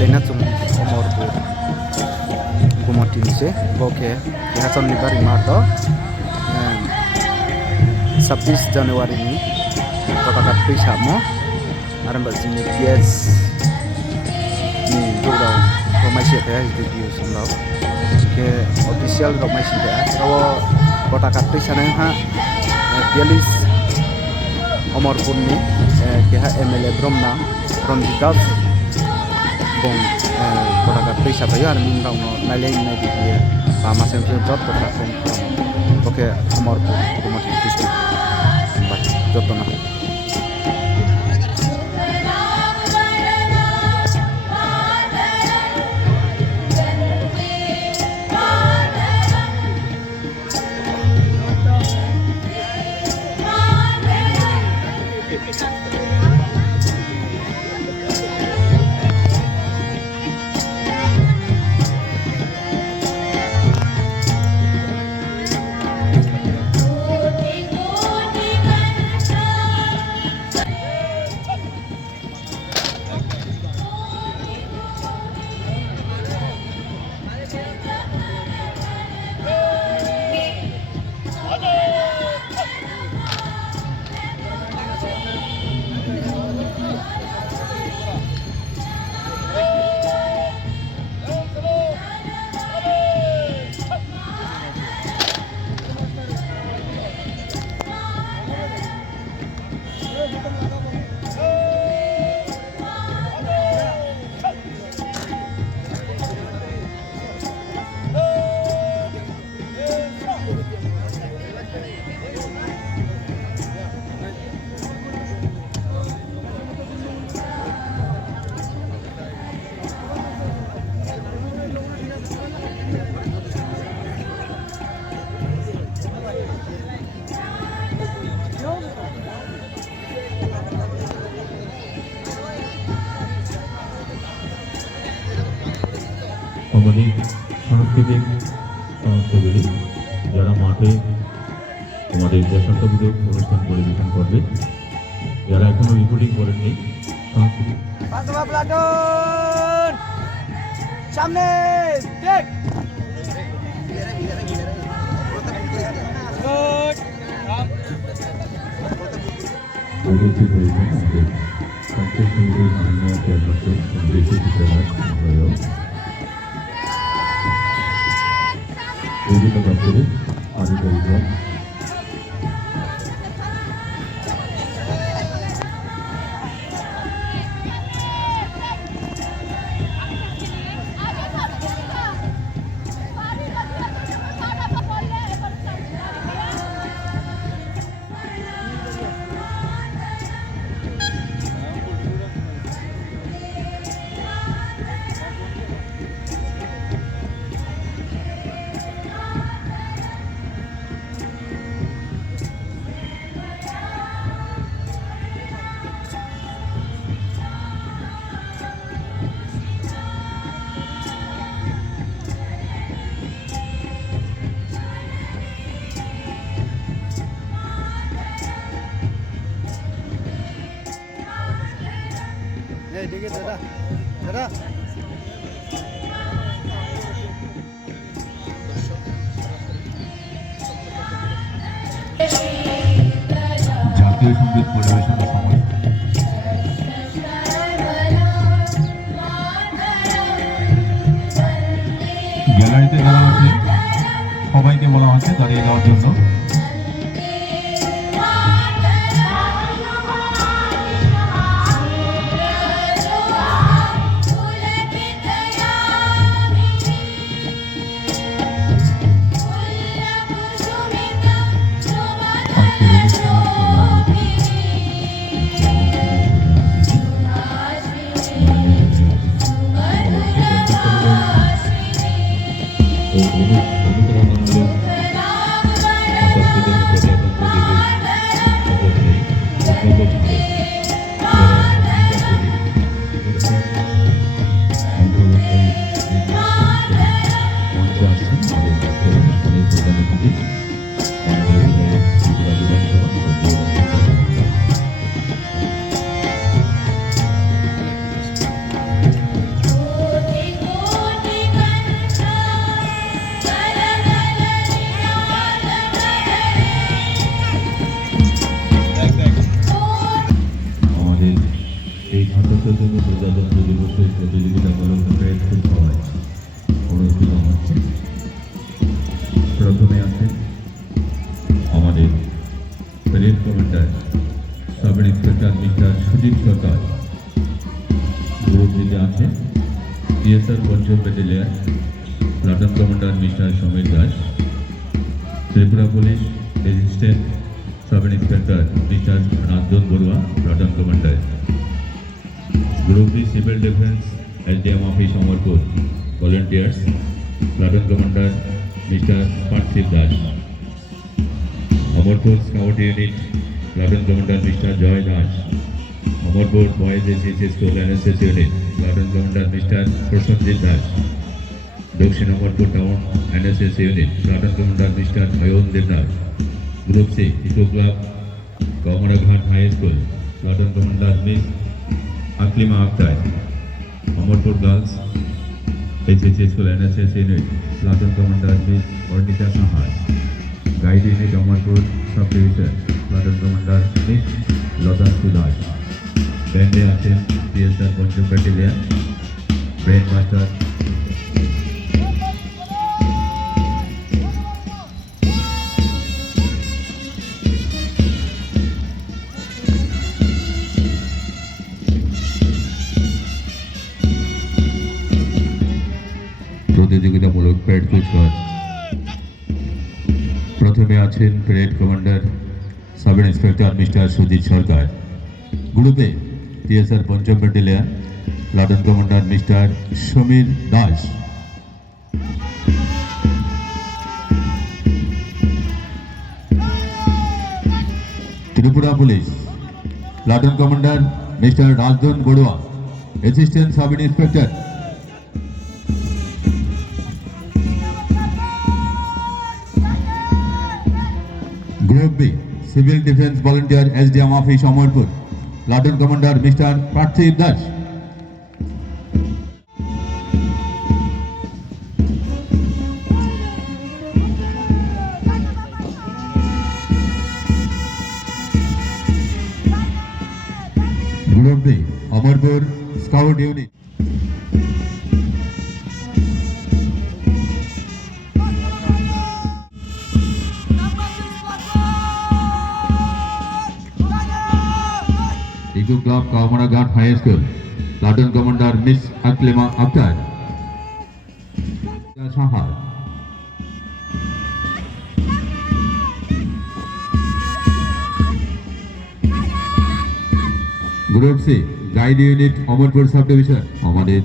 nailena chung Omorpur Gumatinse boke Hasan Nibari Marto 26 Januari ni Kota Pisamo Aramba Jini Yes ni Dugau Romasi ya video sumlau ke official Romasi ya kalau Kota Pisana ha Dialis Omorpur ni ke MLA Bromna Rondidas bong Kota Pisah ya armin rau no nailena video sama sempre job Kota Kong boke Omorpur Gumatin district Jotona আমাদের সাংস্কৃতিক সংস্থাগুলি যারা মাঠে আমাদের দেশাত্মবোধক অনুষ্ঠান পরিবেশন করবে যারা এখনো রিপোর্টিং করেননি সাংস্কৃতিক সামনে দেখ উপস্থিত হয়েছেন আমাদের পঞ্চায়েত সমিতির মাননীয় চেয়ারপারসন বেশি বিশ্বনাথ মহোদয় বিভিন্ন দপ্তরের আধিকারিকরা এদিকে দাদা দাদা জাতীয় সঙ্গীত পরিবেশনের সময় গ্যালারিতে যারা আছে সবাইকে বলা হচ্ছে দাঁড়িয়ে যাওয়ার জন্য অনুপ্রেরণামূলক স্বাধীনতা দিবসের প্রতিযোগিতামূলক প্যারেড শুরু হওয়ায় অনুষ্ঠিত হচ্ছে। প্রথমে আছেন আমাদের parade commander sub inspector mister Sujit Sarkar. Group দিকে আছে টিএসআর পঞ্চম battalion platoon commander mister Samir Das. Tripura police assistant sub inspector mister Rajan Barua platoon commander. Group B civil defence SDM office Amarpur volunteers platoon commander mister Parthib Das. Amarpur scout unit platoon commander mister Joy Das. Amarpur boys SSC school NSS unit platoon commander mister Prosenjit Das. দক্ষিণ Amarpur town NSS unit platoon commander mister Ayan Debnath. Group C eco club Kamraghat high school platoon commander miss Aklima Akhtar. Amarpur girls SSC school NSS unit platoon commander miss Arnita Saha. Guide unit Amarpur sub division platoon commander miss Latashri Das. ব্যান্ডে আছেন TSR পঞ্চম battalion ব্রেন master প্রতিযোগিতামূলক parade কুচকাওয়াজ। প্রথমে আছেন parade commander sub inspector mister Sujit Sarkar. গ্রুপে TSR পঞ্চম battalion platoon commander mister Samir Das. Tripura police platoon commander mister Rajan Barua assistant sub inspector. Group B civil defence volunteer SDM office Amarpur platoon commander mister Parthib Das. Group B Amarpur scout unit eco club Kamraghat high school platoon commander miss Aklima Akhtar Saha. Group C guide unit Amarpur sub division আমাদের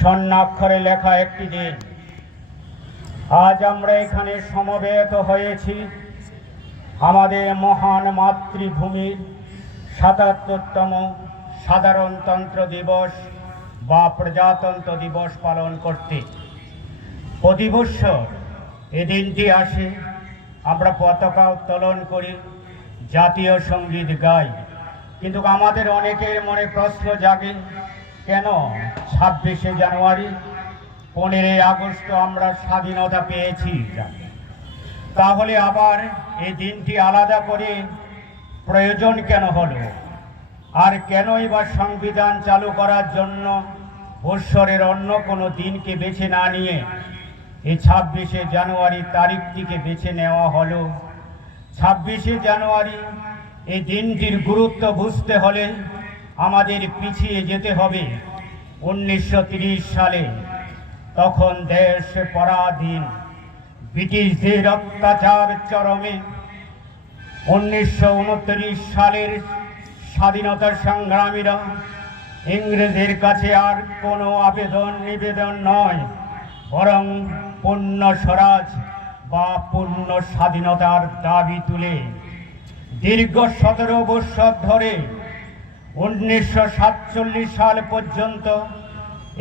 স্বর্ণাক্ষরে লেখা একটি দিন। আজ আমরা এখানে সমবেত হয়েছি আমাদের মহান মাতৃভূমির ৭৭তম সাধারণতন্ত্র দিবস বা প্রজাতন্ত্র দিবস পালন করতে। প্রতি বৎসর এ দিনটি আসে, আমরা পতাকা উত্তোলন করি, জাতীয় সঙ্গীত গাই, কিন্তু আমাদের অনেকের মনে প্রশ্ন জাগে, কেন ২৬শে জানুয়ারি ১৫ই আগস্ট আমরা স্বাধীনতা পেয়েছি, তাহলে আবার এই দিনটি আলাদা করে প্রয়োজন কেন হলো? আর কেনই বা সংবিধান চালু করার জন্য বৎসরের অন্য কোনো দিনকে বেছে না নিয়ে এই ২৬শে জানুয়ারি তারিখটিকে বেছে নেওয়া হলো? ২৬শে জানুয়ারি এই দিনটির গুরুত্ব বুঝতে হলে আমাদের পিছিয়ে যেতে হবে ১৯৩০ সালে। তখন দেশ পরাধীন, ব্রিটিশদের অত্যাচার চরমে 1929 সালের স্বাধীনতা সংগ্রামীরা ইংরেজের কাছে আর কোনো নিবেদন নয়, বরং পূর্ণ স্বরাজ বা পূর্ণ স্বাধীনতার দাবি তুলে দীর্ঘ 17 বৎসর ধরে 1947 সাল পর্যন্ত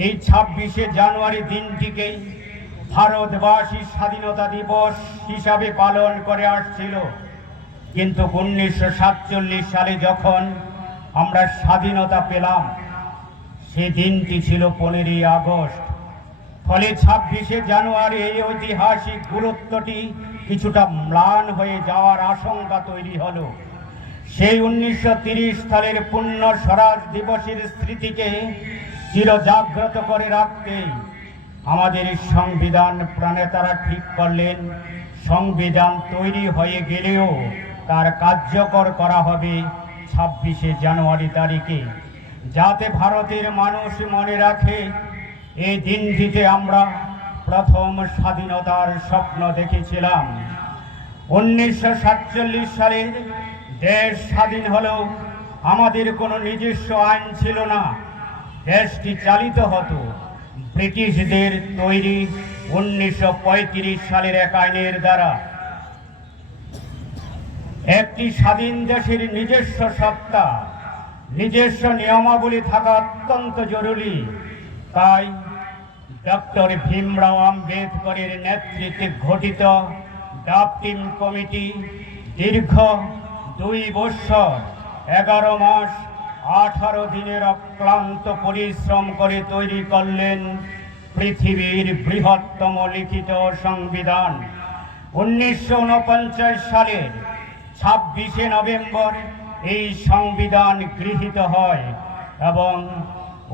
এই 26শে জানুয়ারি দিনটিকে ভারতবাসী স্বাধীনতা দিবস হিসাবে পালন করে আসছিল। কিন্তু 1947 সালে যখন আমরা স্বাধীনতা পেলাম, সে দিনটি ছিল 15ই আগস্ট। ফলে 26শে জানুয়ারি এই ঐতিহাসিক গুরুত্বটি কিছুটা ম্লান হয়ে যাওয়ার আশঙ্কা তৈরি হলো। সেই 1930 সালের পূর্ণ স্বরাজ দিবসের স্মৃতিকে চিরজাগ্রত করে রাখতে আমাদের সংবিধান প্রণেতারা ঠিক করলেন, সংবিধান তৈরি হয়ে গেলেও তার কার্যকর করা হবে 26শে জানুয়ারি তারিখে, যাতে ভারতের মানুষ মনে রাখে এই দিনটিতে আমরা প্রথম স্বাধীনতার স্বপ্ন দেখেছিলাম। 1947 সালে দেশ স্বাধীন হলেও আমাদের কোনো নিজস্ব আইন ছিল না। দেশটি চালিত হতো ব্রিটিশদের তৈরি 1935 সালের এক আইনের দ্বারা। একটি স্বাধীন দেশের নিজস্ব সত্তা, নিজস্ব নিয়মাবলী থাকা অত্যন্ত জরুরি। তাই ডক্টর ভীমরাও আম্বেদকরের নেতৃত্বে গঠিত ড্রাফটিং কমিটি দীর্ঘ 2 বৎসর 11 মাস 18 দিনের অক্লান্ত পরিশ্রম করে তৈরি করলেন পৃথিবীর বৃহত্তম লিখিত সংবিধান। 1949 সালের 26শে নভেম্বর এই সংবিধান গৃহীত হয় এবং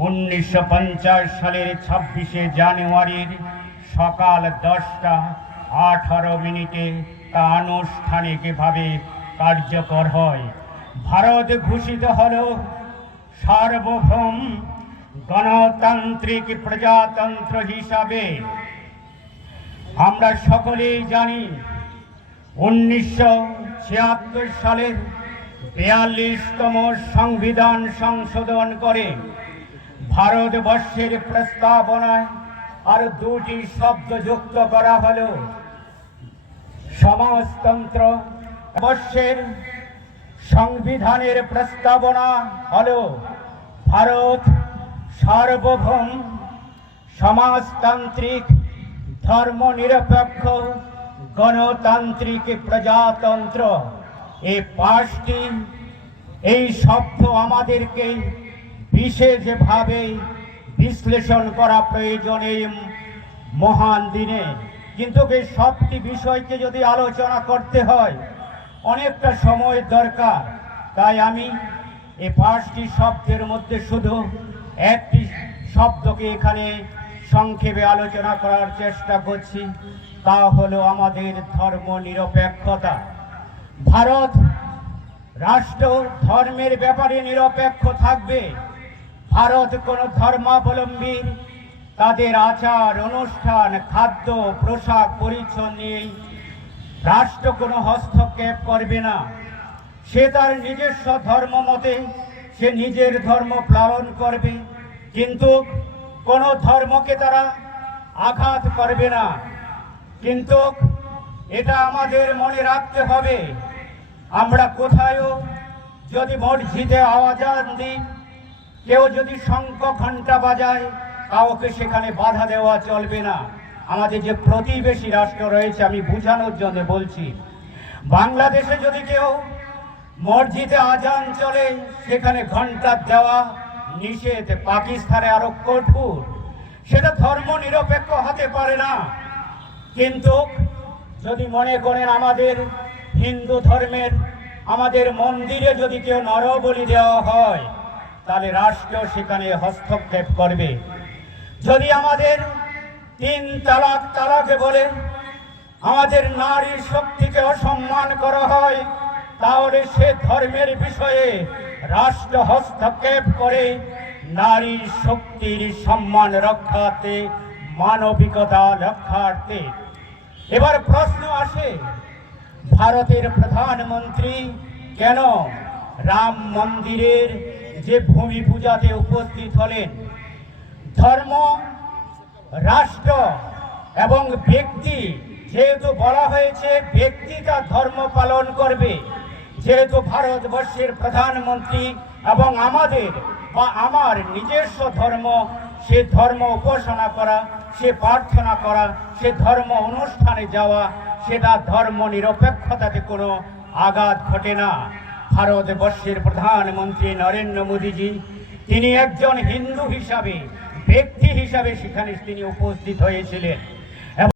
1950 সালের 26শে জানুয়ারির সকাল 10টা 18 মিনিটে তা আনুষ্ঠানিকভাবে কার্যকর হয়। ভারত ঘোষিত হল সার্বভৌম গণতান্ত্রিক প্রজাতন্ত্র হিসাবে। আমরা সকলেই জানি 1976 সালের 42তম সংবিধান সংশোধন করে ভারতবর্ষের প্রস্তাবনায় আর 2টি শব্দ যুক্ত করা হলো, সমাজতন্ত্র। বর্ষের সংবিধানের প্রস্তাবনা হলো ভারত সার্বভৌম সমাজতান্ত্রিক ধর্মনিরপেক্ষ গণতান্ত্রিক প্রজাতন্ত্র। এই 5টি এই শব্দ আমাদেরকে বিশেষভাবে বিশ্লেষণ করা প্রয়োজন এই মহান দিনে। কিন্তু এই সবটি বিষয়কে যদি আলোচনা করতে হয় অনেকটা সময় দরকার। তাই আমি এই 5টি শব্দের মধ্যে শুধু একটি শব্দকে এখানে সংক্ষেপে আলোচনা করার চেষ্টা করছি, তা হলো আমাদের ধর্মনিরপেক্ষতা। ভারত রাষ্ট্র ধর্মের ব্যাপারে নিরপেক্ষ থাকবে। ভারত কোনো ধর্মাবলম্বী তাদের আচার অনুষ্ঠান, খাদ্য, পোশাক, পরিচ্ছদ নিয়ে রাষ্ট্র কোনো হস্তক্ষেপ করবে না। সে তার নিজস্ব ধর্ম মতে সে নিজের ধর্ম পালন করবে, কিন্তু কোনো ধর্মকে তারা আঘাত করবে না। কিন্তু এটা আমাদের মনে রাখতে হবে, আমরা কোথায়ও যদি মসজিদে আওয়াজ দিই, কেউ যদি শঙ্খ ঘণ্টা বাজায়, কাউকে সেখানে বাধা দেওয়া চলবে না। আমাদের যে প্রতিবেশী রাষ্ট্র রয়েছে, আমি বোঝানোর জন্য বলছি, বাংলাদেশে যদি কেউ মসজিদে আজান চলে সেখানে ঘণ্টা দেওয়া নিষেধ, পাকিস্তানে আরো কঠোর। সেটা ধর্ম নিরপেক্ষ হতে পারে না। কিন্তু যদি মনে করেন আমাদের হিন্দু ধর্মের আমাদের মন্দিরে যদি কেউ নরবলি দেওয়া হয়, তাহলে রাষ্ট্র সেখানে হস্তক্ষেপ করবে। যদি আমাদের 3 তালাক বলে আমাদের নারীর শক্তিকে অসম্মান করা হয়, তাহলে সে ধর্মের বিষয়ে রাষ্ট্র হস্তক্ষেপ করে নারীর শক্তির সম্মান রক্ষার্থে, মানবিকতা রক্ষার্থে। এবার প্রশ্ন আসে, ভারতের প্রধানমন্ত্রী কেন রাম মন্দিরের যে ভূমি পূজাতে উপস্থিত হলেন? ধর্ম, রাষ্ট্র এবং ব্যক্তি, যেহেতু বলা হয়েছে ব্যক্তি তার ধর্ম পালন করবে, যেহেতু ভারতবর্ষের প্রধানমন্ত্রী এবং আমাদের বা আমার নিজস্ব ধর্ম, সে ধর্ম উপাসনা করা, সে প্রার্থনা করা, সে ধর্ম অনুষ্ঠানে যাওয়া, সেটা ধর্ম নিরপেক্ষতাতে কোনো আঘাত ঘটে না। ভারতবর্ষের প্রধানমন্ত্রী নরেন্দ্র মোদীজি, তিনি একজন হিন্দু হিসাবে, ব্যক্তি হিসাবে সেখানে তিনি উপস্থিত হয়েছিলেন।